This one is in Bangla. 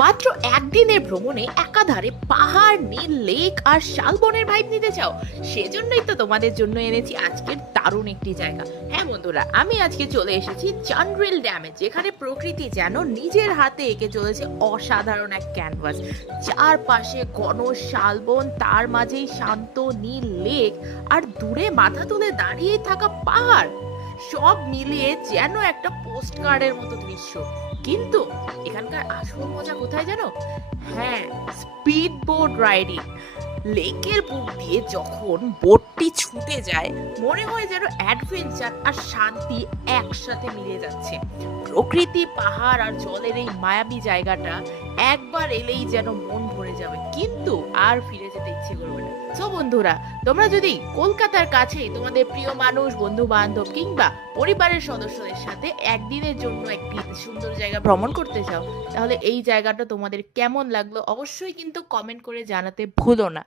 মাত্র একদিনের ভ্রমণে একাধারে পাহাড়, নীল লেক আর শালবনের ভাইব নিতে চাও? সেজন্যই তো তোমাদের জন্য এনেছি আজকের দারুণ একটি জায়গা। হ্যাঁ বন্ধুরা, আমি আজকে চলে এসেছি চান্ড্রিল ড্যামে, যেখানে প্রকৃতি যেন নিজের হাতে এঁকে চলেছে অসাধারণ এক ক্যানভাস। চারপাশে ঘন শালবন, তার মাঝেই শান্ত নীল লেক, আর দূরে মাথা তুলে দাঁড়িয়ে থাকা পাহাড়। সব মিলিয়ে যেন একটা পোস্ট কার্ডের মতো দৃশ্য। কিন্তু এখানকার আসল মজা কোথায় জানো? হ্যাঁ, স্পিড বোট রাইডিং। লেকের বুক দিয়ে যখন বোটটি ছুটে যায়, মনে হয় যেন অ্যাডভেঞ্চার আর শান্তি একসাথে মিলে যাচ্ছে। প্রকৃতি, পাহাড় আর জলের এই মায়াবী জায়গাটা একবার এলেই যেন মন ভরে যাবে, কিন্তু আর ফিরে যেতে ইচ্ছে করবে না। তো বন্ধুরা, তোমরা যদি কলকাতার কাছেই তোমাদের প্রিয় মানুষ, বন্ধু বান্ধব কিংবা পরিবারের সদস্যদের সাথে একদিনের জন্য একটি সুন্দর জায়গা ভ্রমণ করতে চাও, তাহলে এই জায়গাটা তোমাদের কেমন লাগলো অবশ্যই কিন্তু কমেন্ট করে জানাতে ভুলো না।